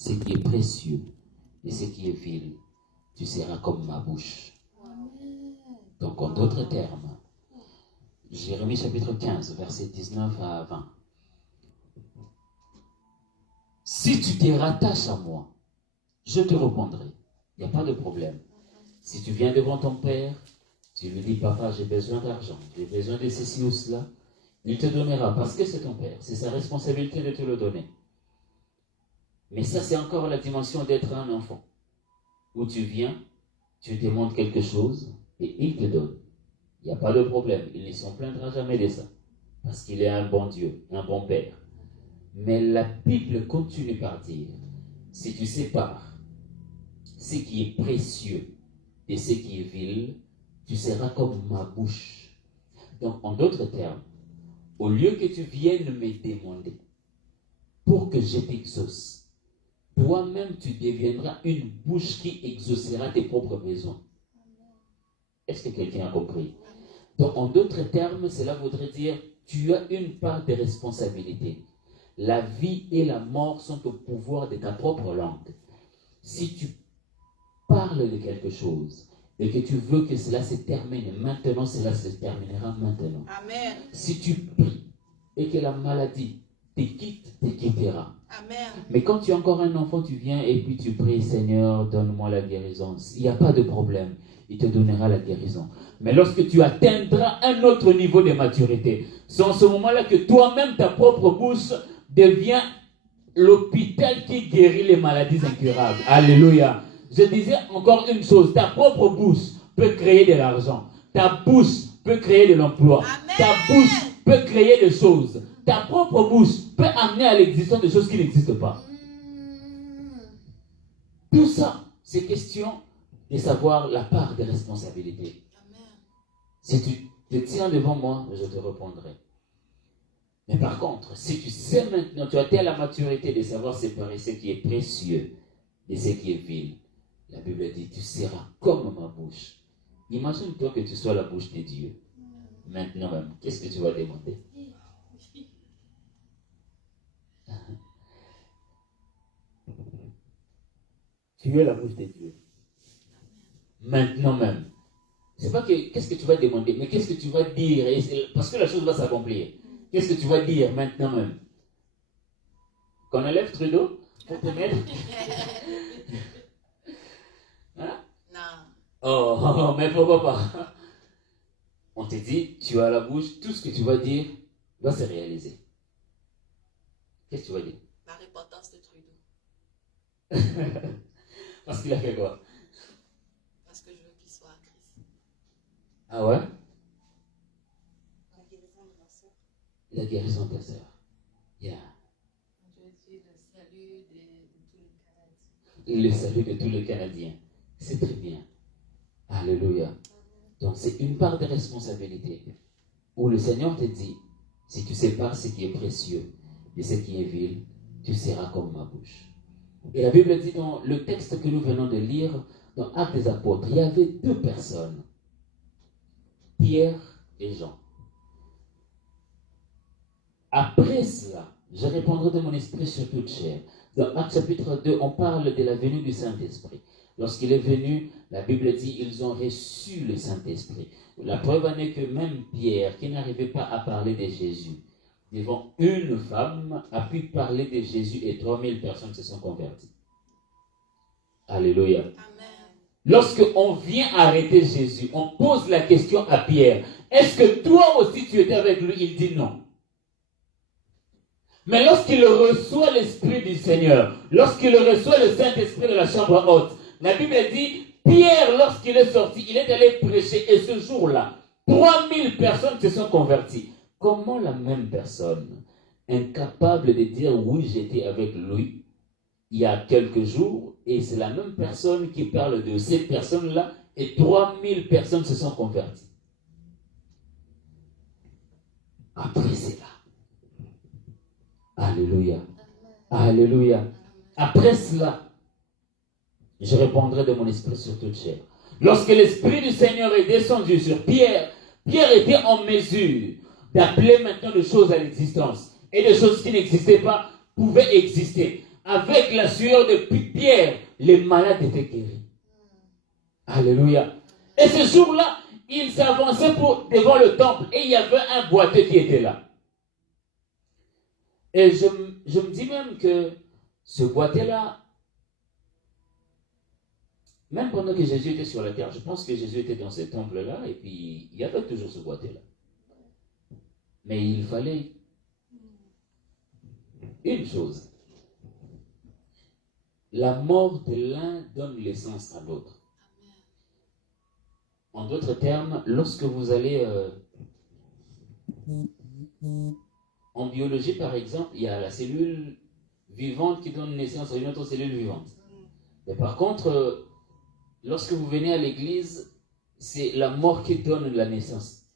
ce qui est précieux et ce qui est vil, tu seras comme ma bouche. Donc, en d'autres termes, Jérémie chapitre 15, verset 19 à 20. Si tu te rattaches à moi, je te répondrai. Il n'y a pas de problème. Si tu viens devant ton père, tu lui dis, papa, j'ai besoin d'argent, j'ai besoin de ceci ou cela, il te donnera parce que c'est ton père. C'est sa responsabilité de te le donner. Mais ça, c'est encore la dimension d'être un enfant. Où tu viens, tu demandes quelque chose et il te donne. Il n'y a pas de problème. Il ne s'en plaindra jamais de ça. Parce qu'il est un bon Dieu, un bon Père. Mais la Bible continue par dire, si tu sépares ce qui est précieux de ce qui est vil, tu seras comme ma bouche. Donc, en d'autres termes, au lieu que tu viennes me demander pour que je t'exauce, toi-même tu deviendras une bouche qui exaucera tes propres besoins. Est-ce que quelqu'un a compris? Donc, en d'autres termes, cela voudrait dire, tu as une part de responsabilité. La vie et la mort sont au pouvoir de ta propre langue. Si tu parles de quelque chose et que tu veux que cela se termine maintenant, cela se terminera maintenant. Amen. Si tu pries et que la maladie te quittera. Amen. Mais quand tu es encore un enfant, tu viens et puis tu pries, Seigneur, donne-moi la guérison. Il n'y a pas de problème. Il te donnera la guérison. Mais lorsque tu atteindras un autre niveau de maturité, c'est en ce moment-là que toi-même, ta propre bouche devient l'hôpital qui guérit les maladies incurables. Alléluia. Je disais encore une chose. Ta propre bouche peut créer de l'argent. Ta bouche peut créer de l'emploi. Amen. Ta bouche peut créer des choses. Ta propre bouche peut amener à l'existence des choses qui n'existent pas. Tout ça, c'est question de savoir la part des responsabilités. Amen. Si tu te tiens devant moi, je te répondrai. Mais par contre, si tu sais maintenant, tu as atteint la maturité de savoir séparer ce qui est précieux de ce qui est vil, la Bible dit, tu seras comme ma bouche. Imagine-toi que tu sois la bouche de Dieu. Maintenant même, qu'est-ce que tu vas demander? Tu es la bouche de Dieu. Maintenant même. C'est pas que qu'est-ce que tu vas demander, mais qu'est-ce que tu vas dire, parce que la chose va s'accomplir. Qu'est-ce que tu vas dire maintenant même? Qu'on enlève Trudeau pour te mettre? Hein? Non. Oh, mais pourquoi pas? On te dit, tu as la bouche, tout ce que tu vas dire va se réaliser. Qu'est-ce que tu vas dire? La repentance de Trudeau. Parce qu'il a fait quoi? Parce que je veux qu'il soit à Christ. Ah ouais? La guérison de ma soeur. La guérison de ta sœur. Yeah. Je veux dire le salut de tous les Canadiens. Le salut de tous les Canadiens. C'est très bien. Alléluia. Donc c'est une part de responsabilité où le Seigneur te dit, si tu sépares ce qui est précieux de ce qui est vil, tu seras comme ma bouche. Et la Bible dit dans le texte que nous venons de lire, dans Actes des Apôtres, il y avait deux personnes, Pierre et Jean. Après cela, je répondrai de mon esprit sur toute chair. Dans Actes chapitre 2, on parle de la venue du Saint-Esprit. Lorsqu'il est venu, la Bible dit, ils ont reçu le Saint-Esprit. La preuve en est que même Pierre, qui n'arrivait pas à parler de Jésus, devant une femme, a pu parler de Jésus et 3000 personnes se sont converties. Alléluia. Amen. Lorsqu'on vient arrêter Jésus, on pose la question à Pierre, est-ce que toi aussi tu étais avec lui? Il dit non. Mais lorsqu'il reçoit l'Esprit du Seigneur, lorsqu'il reçoit le Saint-Esprit de la chambre haute, la Bible dit, Pierre, lorsqu'il est sorti, il est allé prêcher et ce jour-là, 3000 personnes se sont converties. Comment la même personne, incapable de dire oui, j'étais avec lui il y a quelques jours, et c'est la même personne qui parle de ces personnes-là, et 3000 personnes se sont converties. Après cela, alléluia, alléluia. Après cela, je répondrai de mon esprit sur toute chair. Lorsque l'Esprit du Seigneur est descendu sur Pierre, Pierre était en mesure d'appeler maintenant des choses à l'existence. Et des choses qui n'existaient pas pouvaient exister. avec la sueur de Pierre, les malades étaient guéris. Alléluia. Et ce jour-là, il s'avançait devant le temple et il y avait un boiteux qui était là. Et je me dis même que ce boiteux-là, même pendant que Jésus était sur la terre, je pense que Jésus était dans ce temple-là et puis il y avait toujours ce boiteux-là. Mais il fallait une chose. La mort de l'un donne l'essence à l'autre. En d'autres termes, lorsque vous allez en biologie, par exemple, il y a la cellule vivante qui donne naissance à une autre cellule vivante. Mais par contre, lorsque vous venez à l'église, c'est la mort qui donne la naissance.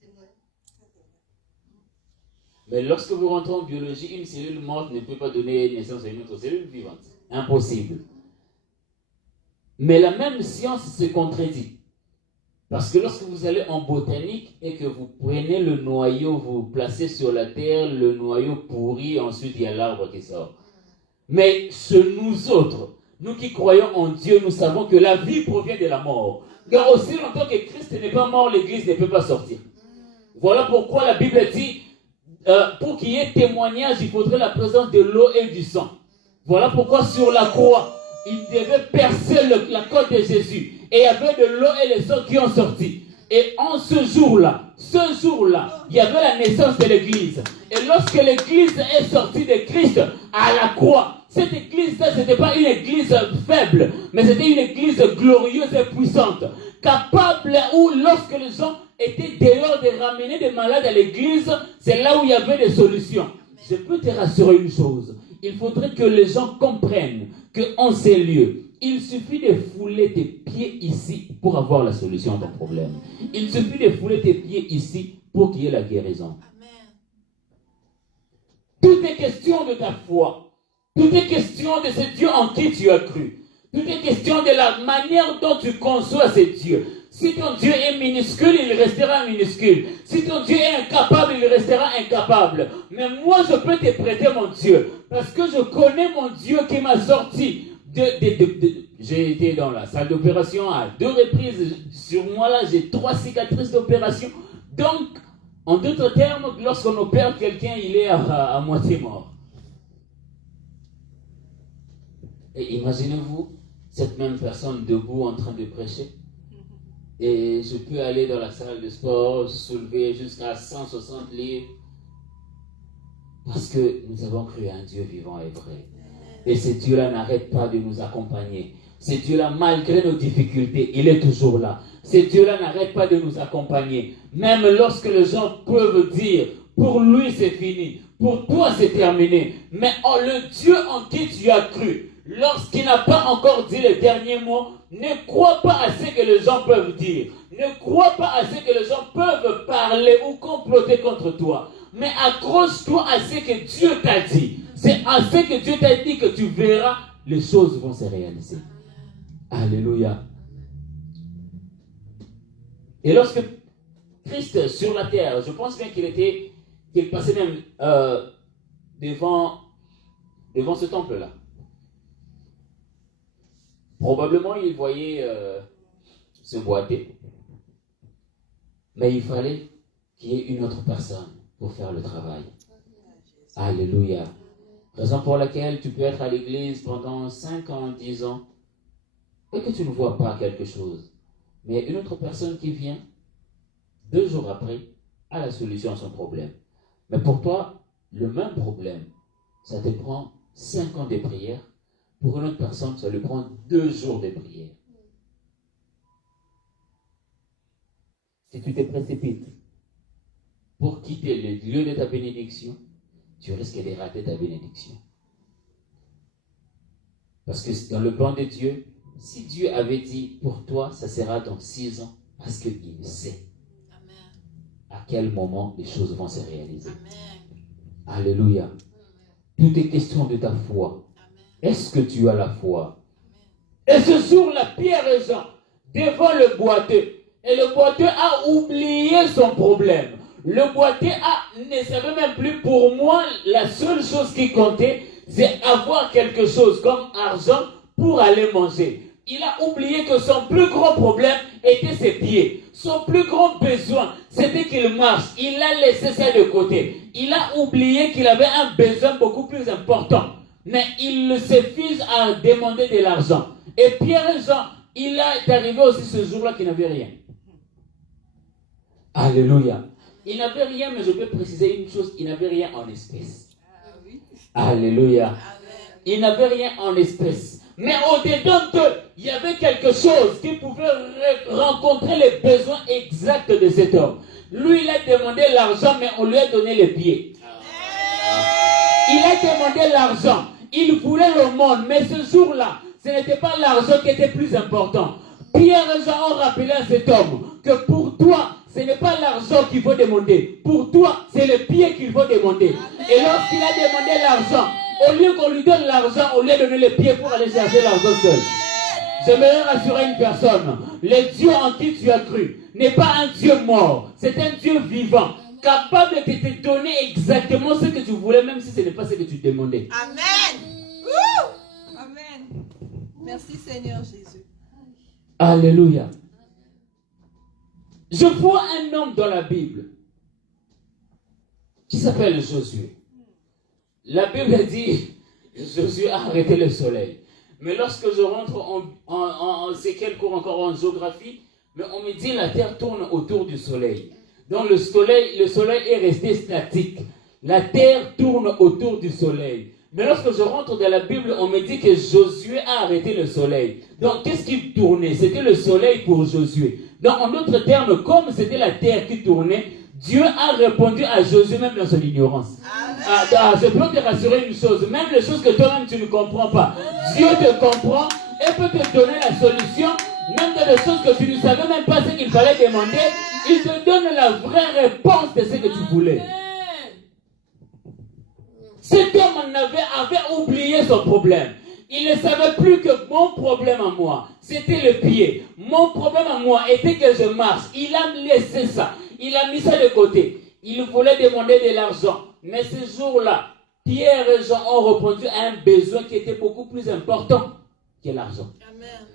Mais lorsque vous rentrez en biologie, une cellule morte ne peut pas donner naissance à une autre cellule vivante. Impossible. Mais la même science se contredit. Parce que lorsque vous allez en botanique et que vous prenez le noyau, vous placez sur la terre, le noyau pourrit, ensuite il y a l'arbre qui sort. Mais nous autres, nous qui croyons en Dieu, nous savons que la vie provient de la mort. Car aussi longtemps que Christ n'est pas mort, l'Église ne peut pas sortir. Voilà pourquoi la Bible dit, pour qu'il y ait témoignage, il faudrait la présence de l'eau et du sang. Voilà pourquoi sur la croix, il devait percer la côte de Jésus. Et il y avait de l'eau et le sang qui ont sorti. Et en ce jour-là, il y avait la naissance de l'Église. Et lorsque l'Église est sortie de Christ à la croix, cette Église-là, ce n'était pas une Église faible, mais c'était une Église glorieuse et puissante. Capable où lorsque les gens étaient dehors de ramener des malades à l'Église, c'est là où il y avait des solutions. Je peux te rassurer une chose. Il faudrait que les gens comprennent qu'en ces lieux, il suffit de fouler tes pieds ici pour avoir la solution à ton problème. Il suffit de fouler tes pieds ici pour qu'il y ait la guérison. Amen. Tout est question de ta foi. Tout est question de ce Dieu en qui tu as cru. Tout est question de la manière dont tu conçois ce Dieu. Si ton Dieu est minuscule, il restera minuscule. Si ton Dieu est incapable, il restera incapable. Mais moi, je peux te prêter mon Dieu. Parce que je connais mon Dieu qui m'a sorti. J'ai été dans la salle d'opération à 2 reprises. Sur moi, là, j'ai 3 cicatrices d'opération. Donc, en d'autres termes, lorsqu'on opère quelqu'un, il est à moitié mort. Et imaginez-vous, cette même personne debout en train de prêcher. Et je peux aller dans la salle de sport, soulever jusqu'à 160 livres. Parce que nous avons cru à un Dieu vivant et vrai. Et ce Dieu-là n'arrête pas de nous accompagner. Ce Dieu-là, malgré nos difficultés, il est toujours là. Ce Dieu-là n'arrête pas de nous accompagner. Même lorsque les gens peuvent dire, pour lui c'est fini, pour toi c'est terminé. Mais le Dieu en qui tu as cru, lorsqu'il n'a pas encore dit le dernier mot, ne crois pas à ce que les gens peuvent dire. Ne crois pas à ce que les gens peuvent parler ou comploter contre toi. Mais accroche-toi à ce que Dieu t'a dit. C'est à ce que Dieu t'a dit que tu verras, les choses vont se réaliser. Alléluia. Et lorsque Christ sur la terre, je pense bien qu'il passait même devant ce temple-là. Probablement, il voyait ce boiteux. Mais il fallait qu'il y ait une autre personne pour faire le travail. Alléluia. Raison pour laquelle tu peux être à l'église pendant 5 ans, 10 ans, et que tu ne vois pas quelque chose. Mais une autre personne qui vient, 2 jours après, a la solution à son problème. Mais pour toi, le même problème, ça te prend 5 ans de prière. Pour une autre personne, ça lui prend 2 jours de prière. Si tu te précipites pour quitter le lieu de ta bénédiction, tu risques de rater ta bénédiction. Parce que dans le plan de Dieu, si Dieu avait dit pour toi, ça sera dans 6 ans, parce qu'il sait à quel moment les choses vont se réaliser. Amen. Alléluia. Amen. Tout est question de ta foi. Amen. Est-ce que tu as la foi? Amen. Et ce jour-là, Pierre et Jean, devant le boiteux, et le boiteux a oublié son problème. Le boîtier ne savait même plus. Pour moi, la seule chose qui comptait, c'est avoir quelque chose comme argent pour aller manger. Il a oublié que son plus grand problème était ses pieds. Son plus grand besoin, c'était qu'il marche. Il a laissé ça de côté. Il a oublié qu'il avait un besoin beaucoup plus important. Mais il se fiche à demander de l'argent. Et Pierre et Jean, il est arrivé aussi ce jour-là qu'il n'avait rien. Alléluia. Il n'avait rien, mais je peux préciser une chose, il n'avait rien en espèces. Alléluia. Il n'avait rien en espèces. Mais au-dedans d'eux, il y avait quelque chose qui pouvait rencontrer les besoins exacts de cet homme. Lui, il a demandé l'argent, mais on lui a donné les pieds. Il a demandé l'argent. Il voulait le monde, mais ce jour-là, ce n'était pas l'argent qui était plus important. Pierre et Jean ont rappelé à cet homme que pour toi, ce n'est pas l'argent qu'il faut demander. Pour toi, c'est le pied qu'il faut demander. Et lorsqu'il a demandé l'argent, au lieu qu'on lui donne l'argent, on lui a donné les pieds pour aller chercher l'argent seul. J'aimerais rassurer une personne. Le Dieu en qui tu as cru n'est pas un Dieu mort. C'est un Dieu vivant, capable de te donner exactement ce que tu voulais, même si ce n'est pas ce que tu demandais. Amen. Amen. Merci Seigneur Jésus. Alléluia. Je vois un homme dans la Bible qui s'appelle Josué. La Bible dit, Josué a arrêté le soleil. Mais lorsque je rentre c'est quel cours encore en géographie, mais on me dit la terre tourne autour du soleil. Donc le soleil est resté statique. La terre tourne autour du soleil. Mais lorsque je rentre dans la Bible, on me dit que Josué a arrêté le soleil. Donc qu'est-ce qui tournait? C'était le soleil pour Josué. Donc en d'autres termes, comme c'était la terre qui tournait, Dieu a répondu à Josué même dans son ignorance. Je peux te rassurer une chose, même les choses que toi-même tu ne comprends pas, Dieu te comprend et peut te donner la solution, même dans les choses que tu ne savais même pas ce qu'il fallait demander, il te donne la vraie réponse de ce que tu voulais. Cet homme avait oublié son problème. Il ne savait plus que mon problème à moi, c'était le pied. Mon problème à moi était que je marche. Il a laissé ça. Il a mis ça de côté. Il voulait demander de l'argent. Mais ce jour-là, Pierre et Jean ont répondu à un besoin qui était beaucoup plus important que l'argent. Amen.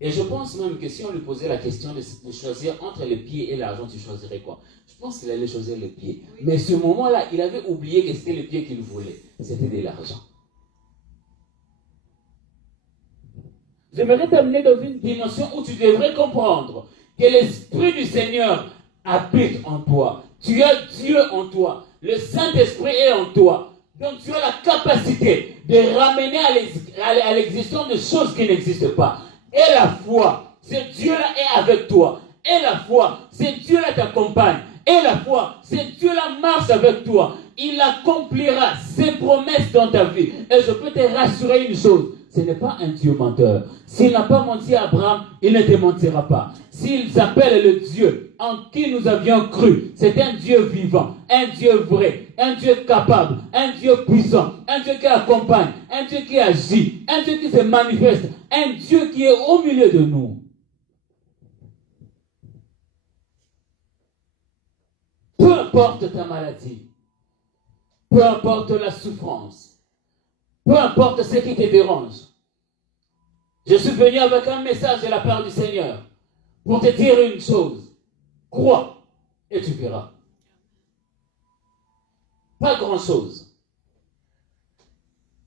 Et je pense même que si on lui posait la question de choisir entre les pieds et l'argent, tu choisirais quoi? Je pense qu'il allait choisir les pieds. Oui. Mais ce moment-là, il avait oublié que c'était les pieds qu'il voulait. C'était de l'argent. J'aimerais t'amener dans une dimension où tu devrais comprendre que l'Esprit du Seigneur habite en toi. Tu as Dieu en toi. Le Saint-Esprit est en toi. Donc tu as la capacité de ramener à l'existence des choses qui n'existent pas. Et la foi, c'est Dieu-là est avec toi. Et la foi, c'est Dieu-là t'accompagne. Et la foi, c'est Dieu-là marche avec toi. Il accomplira ses promesses dans ta vie. Et je peux te rassurer une chose. Ce n'est pas un Dieu menteur. S'il n'a pas menti à Abraham, il ne te mentira pas. S'il s'appelle le Dieu en qui nous avions cru, c'est un Dieu vivant, un Dieu vrai, un Dieu capable, un Dieu puissant, un Dieu qui accompagne, un Dieu qui agit, un Dieu qui se manifeste, un Dieu qui est au milieu de nous. Peu importe ta maladie, peu importe la souffrance, peu importe ce qui te dérange, je suis venu avec un message de la part du Seigneur pour te dire une chose. Crois et tu verras. Pas grand-chose.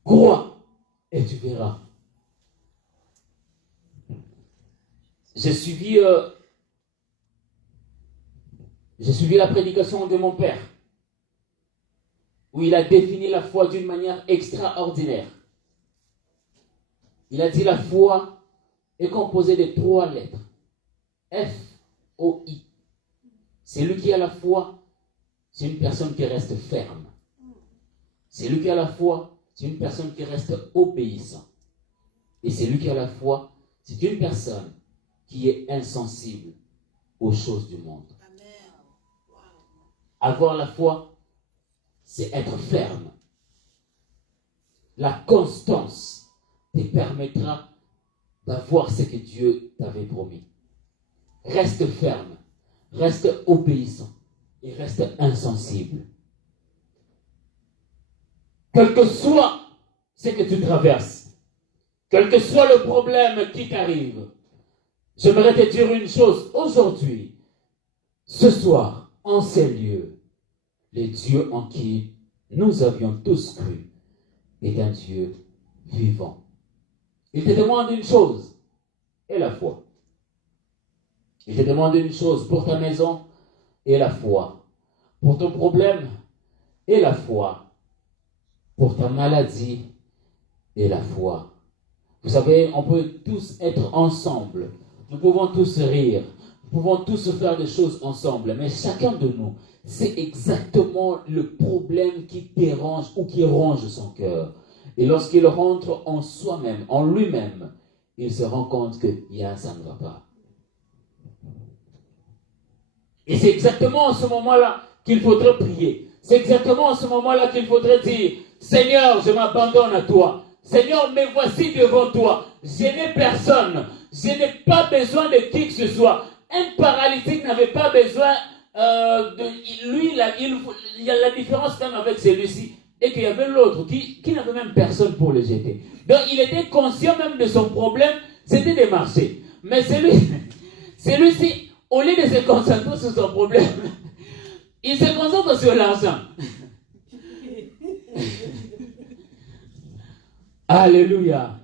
Crois et tu verras. J'ai suivi la prédication de mon père, où il a défini la foi d'une manière extraordinaire. Il a dit la foi est composée de 3 lettres. F-O-I. Celui qui a la foi, c'est une personne qui reste ferme. Celui qui a la foi, c'est une personne qui reste obéissant. Et celui qui a la foi, c'est une personne qui est insensible aux choses du monde. Avoir la foi, c'est être ferme. La constance te permettra d'avoir ce que Dieu t'avait promis. Reste ferme. reste obéissant et reste insensible. Quel que soit ce que tu traverses, quel que soit le problème qui t'arrive, j'aimerais te dire une chose. Aujourd'hui, ce soir, en ces lieux, le Dieu en qui nous avions tous cru est un Dieu vivant. Il te demande une chose, et la foi. Il te demande une chose pour ta maison, et la foi. Pour ton problème, et la foi. Pour ta maladie, et la foi. Vous savez, on peut tous être ensemble. Nous pouvons tous rire. Nous pouvons tous faire des choses ensemble. Mais chacun de nous, c'est exactement le problème qui dérange ou qui ronge son cœur. Et lorsqu'il rentre en soi-même, en lui-même, il se rend compte que ça ne va pas. Et c'est exactement en ce moment-là qu'il faudrait prier. C'est exactement en ce moment-là qu'il faudrait dire, Seigneur, je m'abandonne à toi. Seigneur, me voici devant toi. Je n'ai personne. Je n'ai pas besoin de qui que ce soit. Un paralytique n'avait pas besoin de lui. Il y a la différence même avec celui-ci. Et qu'il y avait l'autre qui n'avait même personne pour le jeter. Donc il était conscient même de son problème. C'était de marcher. Mais celui-ci, au lieu de se concentrer sur son problème, il se concentre sur l'argent. Alléluia. Amen.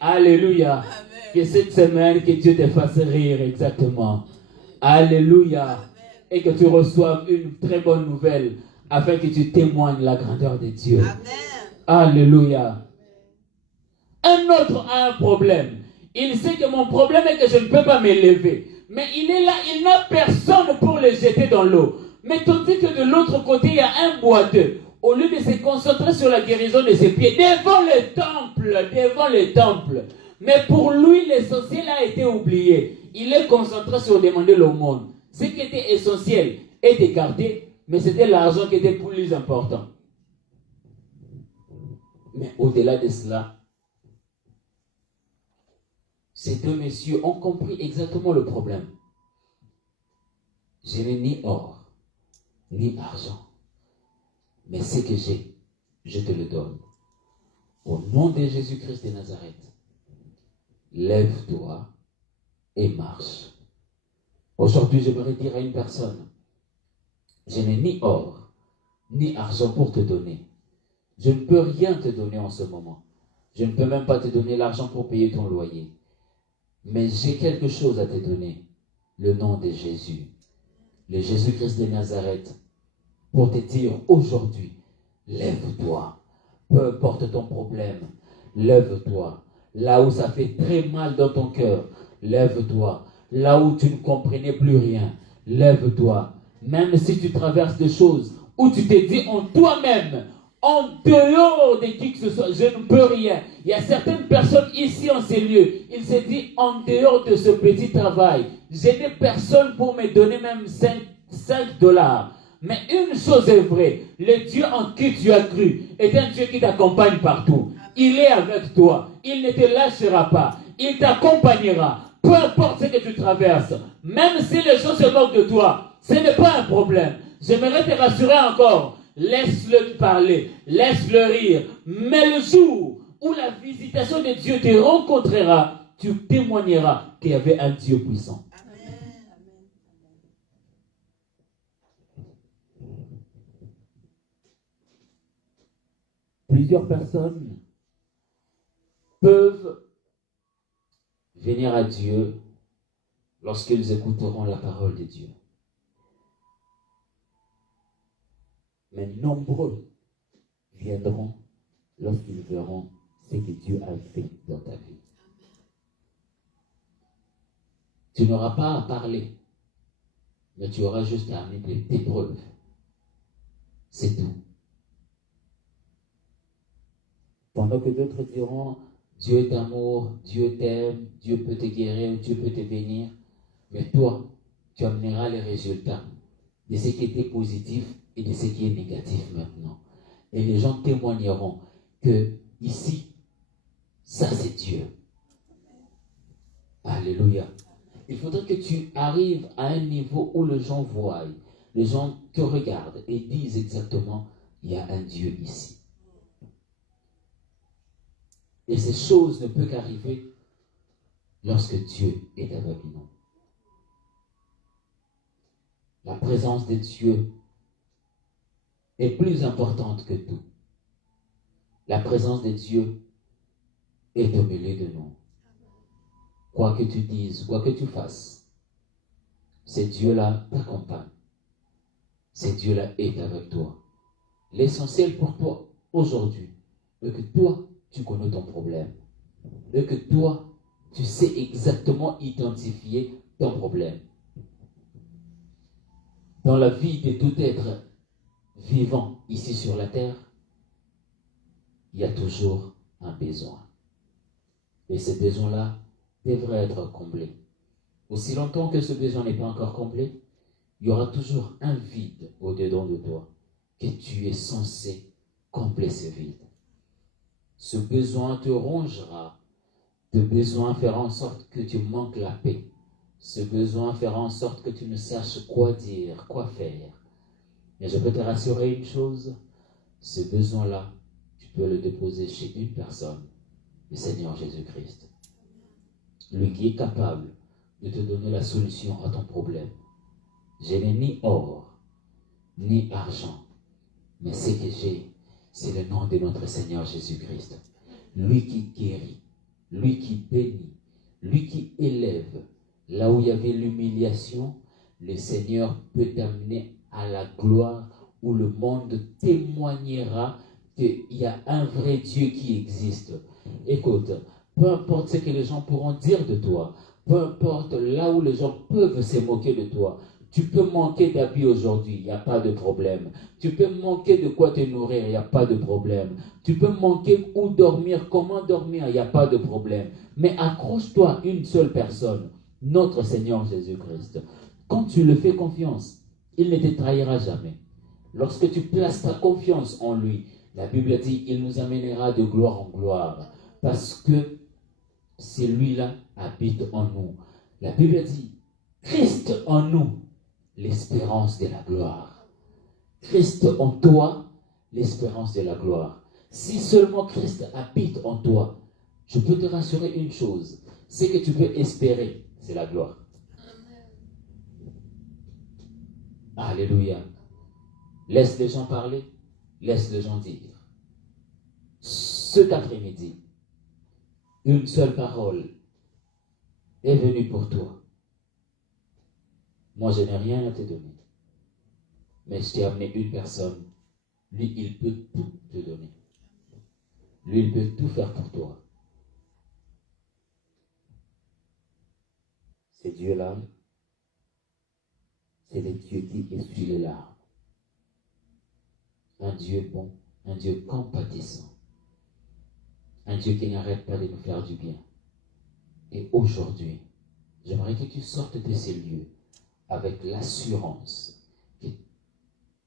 Alléluia. Amen. Que cette semaine, que Dieu te fasse rire exactement. Alléluia. Amen. Et que tu reçoives une très bonne nouvelle afin que tu témoignes la grandeur de Dieu. Amen. Alléluia. Un autre a un problème. Il sait que mon problème est que je ne peux pas m'élever. Mais il est là, il n'a personne pour le jeter dans l'eau. Mais tandis que de l'autre côté, il y a un boiteux. Au lieu de se concentrer sur la guérison de ses pieds, devant le temple. Mais pour lui, l'essentiel a été oublié. Il est concentré sur demander l'aumône. Ce qui était essentiel était gardé, mais c'était l'argent qui était plus important. Mais au-delà de cela, ces deux messieurs ont compris exactement le problème. Je n'ai ni or, ni argent. Mais ce que j'ai, je te le donne. Au nom de Jésus-Christ de Nazareth, lève-toi et marche. Aujourd'hui, j'aimerais dire à une personne, je n'ai ni or, ni argent pour te donner. Je ne peux rien te donner en ce moment. Je ne peux même pas te donner l'argent pour payer ton loyer. Mais j'ai quelque chose à te donner. Le nom de Jésus. Le Jésus-Christ de Nazareth. Pour te dire aujourd'hui, lève-toi. Peu importe ton problème, lève-toi. Là où ça fait très mal dans ton cœur, lève-toi. Là où tu ne comprenais plus rien, lève-toi. Même si tu traverses des choses où tu te dis en toi-même, en dehors de qui que ce soit, je ne peux rien. Il y a certaines personnes ici en ces lieux, ils se disent en dehors de ce petit travail, je n'ai personne pour me donner même 5 dollars. Mais une chose est vraie, le Dieu en qui tu as cru est un Dieu qui t'accompagne partout. Il est avec toi, il ne te lâchera pas, il t'accompagnera, peu importe ce que tu traverses. Même si les gens se moquent de toi, ce n'est pas un problème. J'aimerais te rassurer encore, laisse-le parler, laisse-le rire. Mais le jour où la visitation de Dieu te rencontrera, tu témoigneras qu'il y avait un Dieu puissant. Plusieurs personnes peuvent venir à Dieu lorsqu'ils écouteront la parole de Dieu. Mais nombreux viendront lorsqu'ils verront ce que Dieu a fait dans ta vie. Tu n'auras pas à parler, mais tu auras juste à amener tes preuves. C'est tout. Pendant que d'autres diront, Dieu est amour, Dieu t'aime, Dieu peut te guérir, Dieu peut te bénir. Mais toi, tu amèneras les résultats de ce qui était positif et de ce qui est négatif maintenant. Et les gens témoigneront que ici, ça c'est Dieu. Alléluia. Il faudrait que tu arrives à un niveau où les gens voient, les gens te regardent et disent exactement, il y a un Dieu ici. Et ces choses ne peuvent qu'arriver lorsque Dieu est avec nous. La présence de Dieu est plus importante que tout. La présence de Dieu est au milieu de nous. Quoi que tu dises, quoi que tu fasses, ce Dieu-là t'accompagne. Ce Dieu-là est avec toi. L'essentiel pour toi aujourd'hui est que toi, tu connais ton problème. Et que toi, tu sais exactement identifier ton problème. Dans la vie de tout être vivant ici sur la terre, il y a toujours un besoin. Et ce besoin-là devrait être comblé. Aussi longtemps que ce besoin n'est pas encore comblé, il y aura toujours un vide au-dedans de toi que tu es censé combler ce vide. Ce besoin te rongera. Ce besoin fera en sorte que tu manques la paix. Ce besoin fera en sorte que tu ne saches quoi dire, quoi faire. Mais je peux te rassurer une chose, ce besoin-là, tu peux le déposer chez une personne, le Seigneur Jésus-Christ. Lui qui est capable de te donner la solution à ton problème. Je n'ai ni or, ni argent, mais ce que j'ai, c'est le nom de notre Seigneur Jésus-Christ. Lui qui guérit, lui qui bénit, lui qui élève. Là où il y avait l'humiliation, le Seigneur peut t'amener à la gloire où le monde témoignera qu'il y a un vrai Dieu qui existe. Écoute, peu importe ce que les gens pourront dire de toi, peu importe là où les gens peuvent se moquer de toi, tu peux manquer d'habits aujourd'hui, il n'y a pas de problème. Tu peux manquer de quoi te nourrir, il n'y a pas de problème. Tu peux manquer où dormir, comment dormir, il n'y a pas de problème. Mais accroche-toi à une seule personne, notre Seigneur Jésus-Christ. Quand tu le fais confiance, il ne te trahira jamais. Lorsque tu places ta confiance en lui, la Bible dit, il nous amènera de gloire en gloire. Parce que celui-là habite en nous. La Bible dit, Christ en nous, l'espérance de la gloire. Christ en toi, l'espérance de la gloire. Si seulement Christ habite en toi, je peux te rassurer une chose, c'est que tu peux espérer, c'est la gloire. Alléluia. Laisse les gens parler, laisse les gens dire. Cet après-midi, une seule parole est venue pour toi. Moi, je n'ai rien à te donner. Mais je t'ai amené une personne. Lui, il peut tout te donner. Lui, il peut tout faire pour toi. Ce Dieu-là, c'est le Dieu qui essuie les larmes. Un Dieu bon, un Dieu compatissant. Un Dieu qui n'arrête pas de nous faire du bien. Et aujourd'hui, j'aimerais que tu sortes de ces lieux avec l'assurance que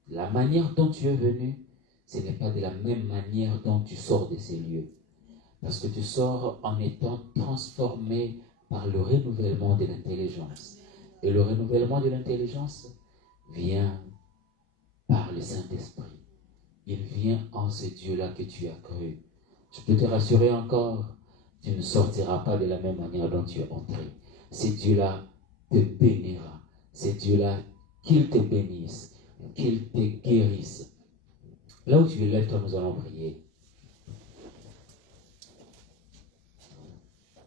la manière dont tu es venu, ce n'est pas de la même manière dont tu sors de ces lieux. Parce que tu sors en étant transformé par le renouvellement de l'intelligence. Et le renouvellement de l'intelligence vient par le Saint-Esprit. Il vient en ce Dieu-là que tu as cru. Je peux te rassurer encore, tu ne sortiras pas de la même manière dont tu es entré. Ce Dieu-là te bénira. Ce Dieu-là, qu'il te bénisse, qu'il te guérisse. Là où tu es, lève-toi, nous allons prier.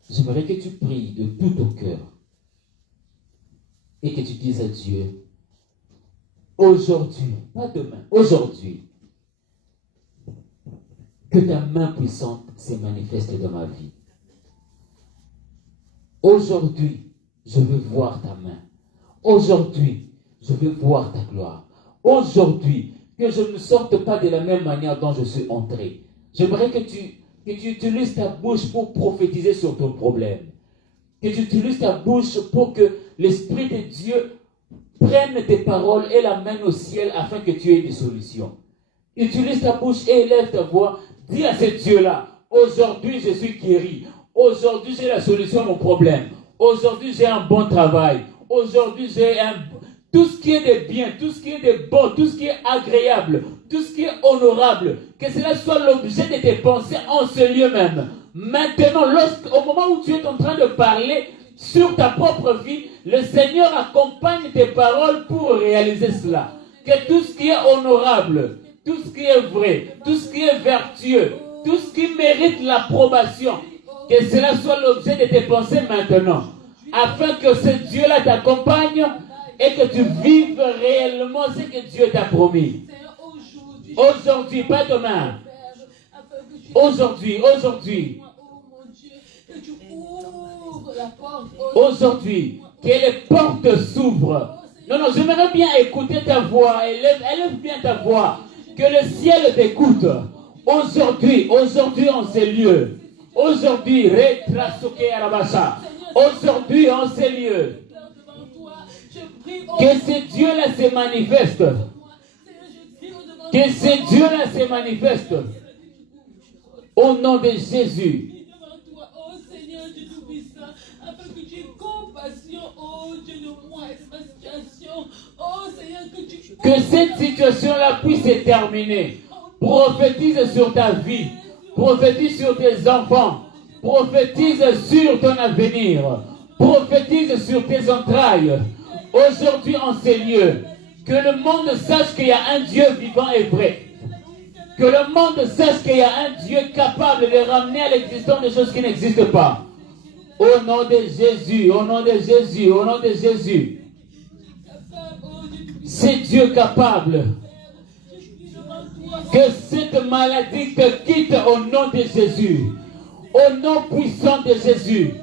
J'aimerais que tu pries de tout ton cœur et que tu dises à Dieu, aujourd'hui, pas demain, aujourd'hui, que ta main puissante se manifeste dans ma vie. Aujourd'hui, je veux voir ta main. Aujourd'hui, je veux voir ta gloire. Aujourd'hui, que je ne sorte pas de la même manière dont je suis entré. J'aimerais que tu utilises ta bouche pour prophétiser sur ton problème. Que tu utilises ta bouche pour que l'Esprit de Dieu prenne tes paroles et l'amène au ciel afin que tu aies des solutions. Utilise ta bouche et élève ta voix. Dis à ce Dieu-là, aujourd'hui je suis guéri. Aujourd'hui j'ai la solution à mon problème. Aujourd'hui, j'ai un bon travail. Aujourd'hui, tout ce qui est de bien, tout ce qui est de bon, tout ce qui est agréable, tout ce qui est honorable, que cela soit l'objet de tes pensées en ce lieu même. Maintenant, au moment où tu es en train de parler sur ta propre vie, le Seigneur accompagne tes paroles pour réaliser cela. Que tout ce qui est honorable, tout ce qui est vrai, tout ce qui est vertueux, tout ce qui mérite l'approbation, que cela soit l'objet de tes pensées maintenant, afin que ce Dieu-là t'accompagne et que tu vives réellement ce que Dieu t'a promis. Aujourd'hui, pas demain. Aujourd'hui. Aujourd'hui, que les portes s'ouvrent. Non, j'aimerais bien écouter ta voix. Élève bien ta voix. Que le ciel t'écoute. Aujourd'hui en ces lieux. Aujourd'hui, aujourd'hui en ces lieux. Que ce Dieu-là se manifeste. Que ce Dieu-là se manifeste. Au nom de Jésus. Que cette situation-là puisse se terminer. Prophétise sur ta vie. Prophétise sur tes enfants. Prophétise sur ton avenir. Prophétise sur tes entrailles. Aujourd'hui en ces lieux. Que le monde sache qu'il y a un Dieu vivant et vrai. Que le monde sache qu'il y a un Dieu capable de ramener à l'existence des choses qui n'existent pas. Au nom de Jésus, au nom de Jésus, au nom de Jésus. C'est Dieu capable. Que cette maladie te quitte au nom de Jésus. Au nom puissant de Jésus.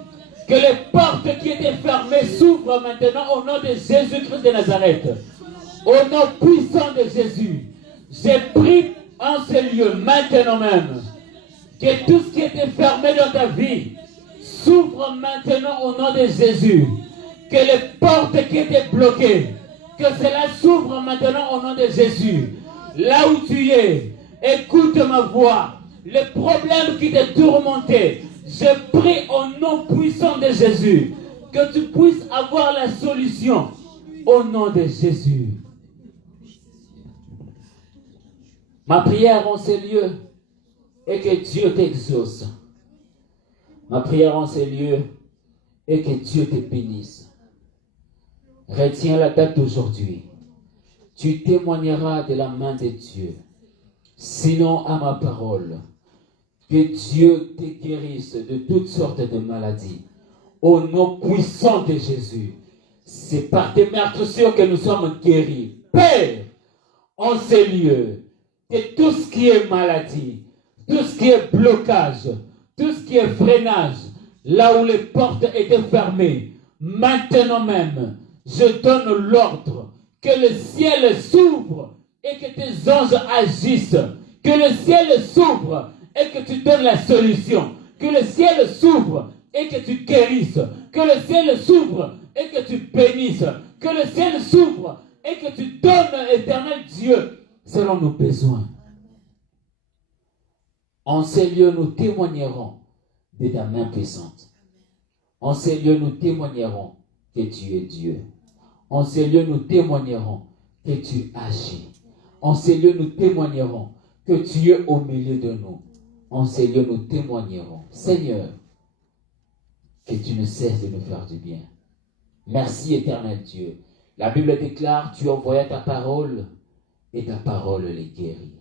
Que les portes qui étaient fermées s'ouvrent maintenant au nom de Jésus-Christ de Nazareth. Au nom puissant de Jésus. J'ai pris en ce lieu maintenant même. Que tout ce qui était fermé dans ta vie s'ouvre maintenant au nom de Jésus. Que les portes qui étaient bloquées, que cela s'ouvre maintenant au nom de Jésus. Là où tu es, écoute ma voix. Les problèmes qui te tourmentaient, je prie au nom puissant de Jésus que tu puisses avoir la solution au nom de Jésus. Ma prière en ces lieux est que Dieu t'exauce. Ma prière en ces lieux est que Dieu te bénisse. Retiens la date d'aujourd'hui. Tu témoigneras de la main de Dieu. Sinon, à ma parole, que Dieu te guérisse de toutes sortes de maladies. Au nom puissant de Jésus. C'est par tes meurtrissures que nous sommes guéris. Père, en ces lieux, que tout ce qui est maladie, tout ce qui est blocage, tout ce qui est freinage, là où les portes étaient fermées, maintenant même, je donne l'ordre que le ciel s'ouvre et que tes anges agissent. Que le ciel s'ouvre et que tu donnes la solution. Que le ciel s'ouvre et que tu guérisses. Que le ciel s'ouvre et que tu bénisses. Que le ciel s'ouvre et que tu donnes, éternel Dieu, selon nos besoins. En ces lieux, nous témoignerons de ta main puissante. En ces lieux, nous témoignerons que tu es Dieu. En ces lieux, nous témoignerons que tu agis. En ces lieux, nous témoignerons que tu es au milieu de nous. En ces lieux, nous témoignerons, Seigneur, que tu ne cesses de nous faire du bien. Merci, éternel Dieu. La Bible déclare, tu envoyas ta parole et ta parole les guérit.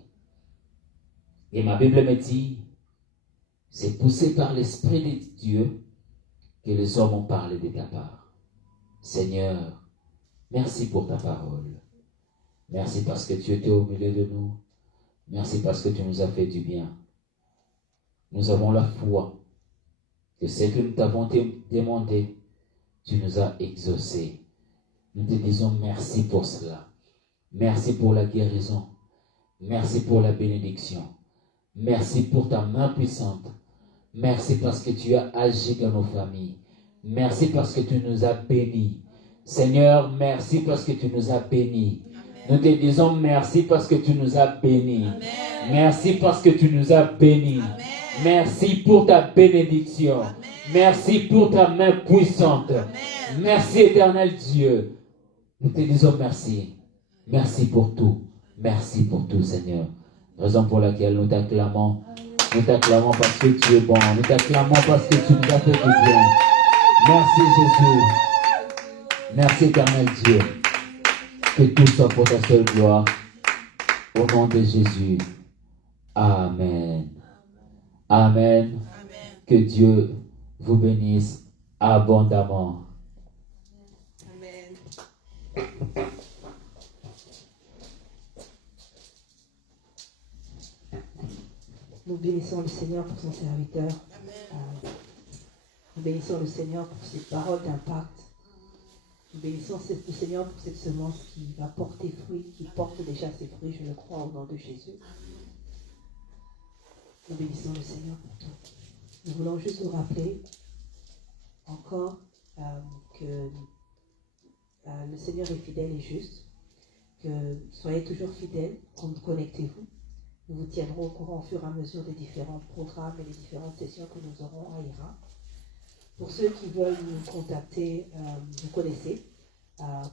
Et ma Bible me dit, c'est poussé par l'Esprit de Dieu que les hommes ont parlé de ta part. Seigneur, merci pour ta parole. Merci parce que tu étais au milieu de nous. Merci parce que tu nous as fait du bien. Nous avons la foi que ce que nous t'avons demandé, tu nous as exaucé. Nous te disons merci pour cela. Merci pour la guérison. Merci pour la bénédiction. Merci pour ta main puissante. Merci parce que tu as agi dans nos familles. Merci parce que tu nous as bénis. Seigneur, merci parce que tu nous as bénis. Nous te disons merci parce que tu nous as bénis. Merci parce que tu nous as bénis. Merci pour ta bénédiction. Amen. Merci pour ta main puissante. Amen. Merci, éternel Dieu. Nous te disons merci. Merci pour tout. Merci pour tout, Seigneur. Raison pour laquelle nous t'acclamons. Nous t'acclamons parce que tu es bon. Nous t'acclamons parce que tu nous as fait du bien. Merci, Jésus. Merci, éternel Dieu. Que tout soit pour ta seule gloire. Au nom de Jésus. Amen. Amen. Que Dieu vous bénisse abondamment. Amen. Nous bénissons le Seigneur pour son serviteur. Nous bénissons le Seigneur pour ses paroles d'impact. Nous bénissons le Seigneur pour cette semence qui va porter fruit, qui porte déjà ses fruits, je le crois, au nom de Jésus. Nous bénissons le Seigneur pour tout. Nous voulons juste vous rappeler encore que le Seigneur est fidèle et juste, que soyez toujours fidèles, connectez-vous. Nous vous tiendrons au courant au fur et à mesure des différents programmes et des différentes sessions que nous aurons à IRA. Pour ceux qui veulent nous contacter, vous connaissez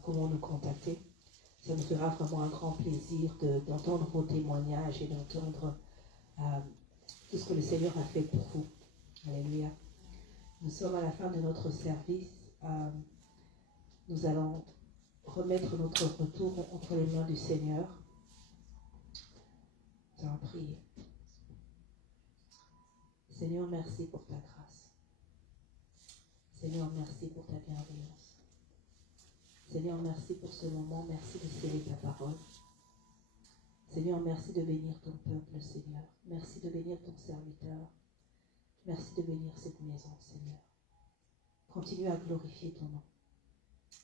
comment nous contacter. Ça nous fera vraiment un grand plaisir d'entendre vos témoignages et d'entendre tout ce que le Seigneur a fait pour vous. Alléluia. Nous sommes à la fin de notre service. Nous allons remettre notre retour entre les mains du Seigneur. Nous allons prier. Seigneur, merci pour ta grâce. Seigneur, merci pour ta bienveillance. Seigneur, merci pour ce moment. Merci de sceller ta parole. Seigneur, merci de bénir ton peuple, Seigneur. Merci de bénir ton serviteur. Merci de bénir cette maison, Seigneur. Continue à glorifier ton nom.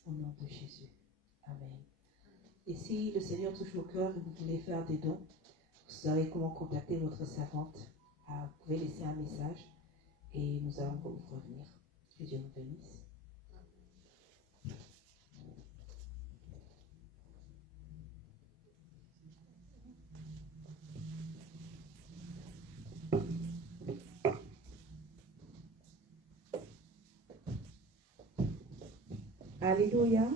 Au nom de Jésus. Amen. Et si le Seigneur touche vos cœurs et vous voulez faire des dons, vous savez comment contacter votre servante. Vous pouvez laisser un message et nous allons vous revenir. Que Dieu vous bénisse. Alléluia.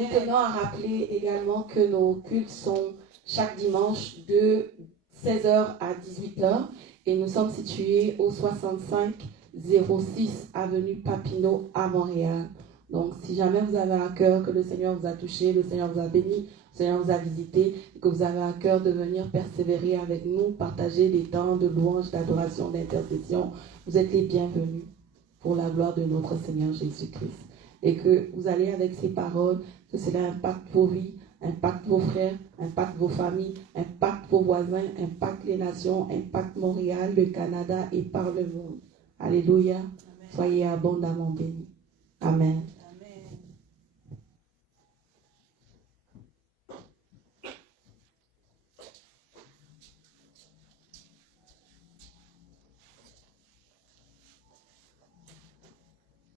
Nous tenons à rappeler également que nos cultes sont chaque dimanche de 16h à 18h et nous sommes situés au 6506 avenue Papineau à Montréal. Donc si jamais vous avez à cœur que le Seigneur vous a touché, le Seigneur vous a béni, le Seigneur vous a visité, que vous avez à cœur de venir persévérer avec nous, partager des temps de louange, d'adoration, d'intercession, vous êtes les bienvenus pour la gloire de notre Seigneur Jésus-Christ. Et que vous allez avec ces paroles, que cela impacte vos vies, impacte vos frères, impacte vos familles, impacte vos voisins, impacte les nations, impacte Montréal, le Canada et par le monde. Alléluia. Amen. Soyez abondamment bénis. Amen.